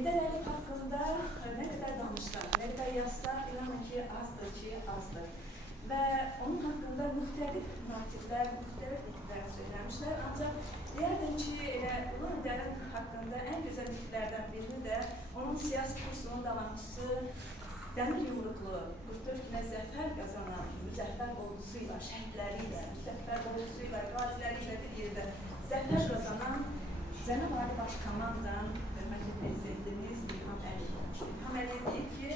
Heydər Əliyev haqqında nə qədər danışlar, nə qədər yazsaq, inanın ki, azdır. Və onun haqqında müxtəlif natiflər, müxtəlif itlər söyləmişlər. Ancaq deyərdim ki, elə Ulu Öndərin haqqında ən gözəl itlərdən birini də onun siyasi kursunun davamçısı, dəmir yumruqlu, 44 günə zəfər qazanan, müzəffər ordusuyla, şəhidləriyle, müzəffər ordusuyla, qaziləriyle bir yerdə zəfər qazanan Cənab Ali Başkomandan hörmətli prezidentimiz İlham Əliyev olmuş. İlham Əliyev deyib ki,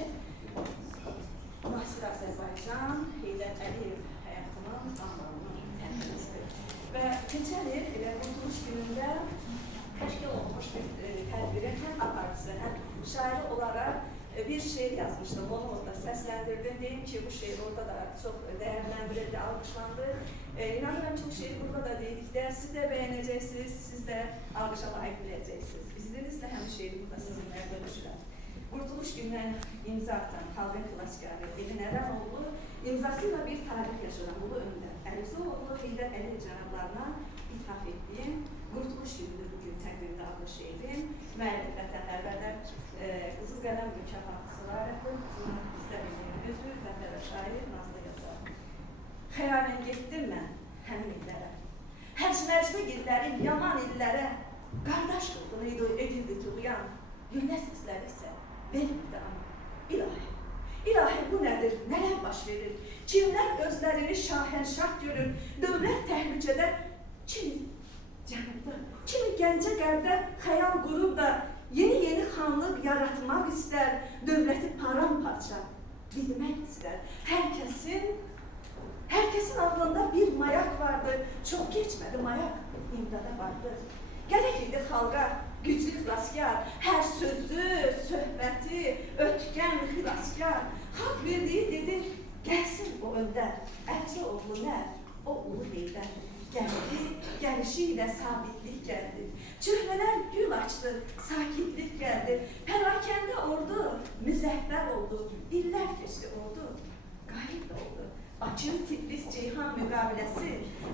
müasir Azərbaycan Heydər Əliyev həyatının anlamının təmsilçisidir. Və keçən il elə Qurtuluş günündə təşkil olmuş bir tədbirin həm aparıcısı, həm şairi olaraq bir şeir yazmışdım, onu orada səsləndirdim. Deyim ki, bu şeir orada da çox dəyərləndirildi, alqışlandı. İnanıram ki, bu şeiri burada da dedikdə siz də bəyənəcəksiniz, siz də alqışa layiq biləcəksiniz. İzninizlə həm şeiri burada sizinlə bölüşürəm. Qurtuluş gününə imza atan xalqın xilaskarı Emin Ərəmoğlu imzasıyla bir tarix yaşanan Ulu Öndər Əlizoğlu Heydər Əliyev cənablarına ithaf etdiyim Qurtuluş günüdür bugün təqdimdə adlı şeirin müəllif vətənpərvərlər Qızıl Qələm mükafatı layiqdir. İstəməyim özü vətənə şair Nazlı yazar. Xəyalən getdim mən həmin illərə, hərc-mərcdə illərin yaman illərə, qardaş qılğını edildi tuğyan, güllə səsləri isə verildi ana. İlahi bu nədir, nələr baş verir? Kimlər özlərini şahənşah görür, dövlət təhlükədə, kimi cənubda, kimi gəncə qəlbdə xəyal qurur da, yeni xanlıq yaratmaq istər, dövləti paramparça bilmək istər. Hər kəsin ağlında bir mayak vardı, çox geçmədi mayak, imdada vardı. Gərək idi xalqa güclü xilaskar, hər sözü, söhbəti, ötkən xilaskar. Xalq birliyi dedi, gəlsin o öndər, Əlizoğlu nər, o ulu Heydər. Gəldi, gəlişi ilə sabitlik gəldi. Cühlələr gül açdı, sakitlik gəldi. Pərakəndə ordu, müzəffər oldu, illər keçdi oldu, qayıb da oldu. Bakı, Tiflis, Ceyhan müqaviləsi,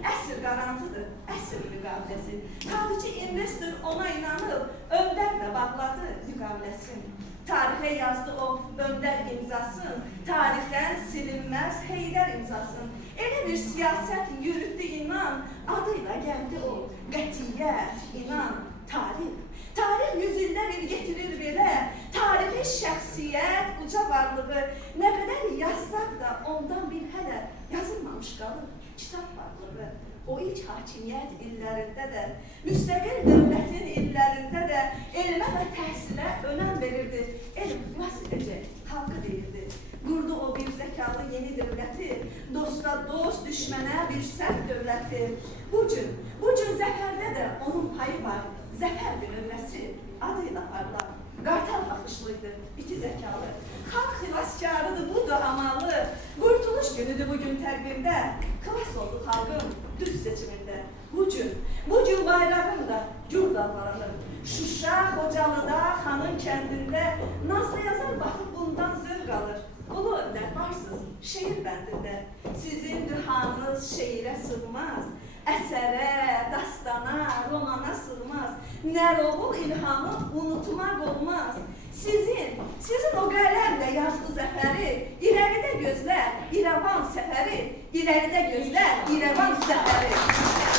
əsr qarantıdır, əsr müqaviləsi. Tabici investor ona inanıb, Öndərlə bağladı müqaviləsini. Tarixə yazdı o Öndər imzasın, tarixdən silinməz Heydər imzasın. Elə bir siyasət yürütdü inan, adıyla gəldi o qətiyyət, inan, tarix. Tarix yüzillər il getirir belə, tarixi şəxsiyyət, uca varlığı, nə qədər yazsaq da ondan bir hələ yazılmamış qalır kitab varlığı. O ilk hakimiyyət illərində də, müstəqil dövlətin illərində də elmə və təhsilə önəm verirdi. Elm xilas edəcək, xalqı deyirdi. Qurdu o bir zəkalı yeni dövləti, dosta dost, düşmənə bir sərt dövləti. Bu gün zəfərdə də onun payı var. Zəfər bünövrəsi adıyla parlar. Qartal baxışlıydı, biti zəkalı. Xalq xilaskarıdır, budur amalı. Qurtuluş günüdür bugün təqvimdə. Xilas oldu xalqın düz seçimində. Bu gün bayrağın da gür dalgalanır. Şuşa, Xocalıda, Xanın kəndində Nazlı yazar baxıb bundan zövq alır. Ulu Öndər varsınız şeir bəndində. Sizin dühanınız şeirə sığmaz. Əsərə, dastana, romana sığmaz. Nəroğul ilhamı unutmaq olmaz. Sizin o qələmlə yazdı zəfəri, irəlidə gözlər İrəvan səfəri, irəlidə gözlər İrəvan səfəri.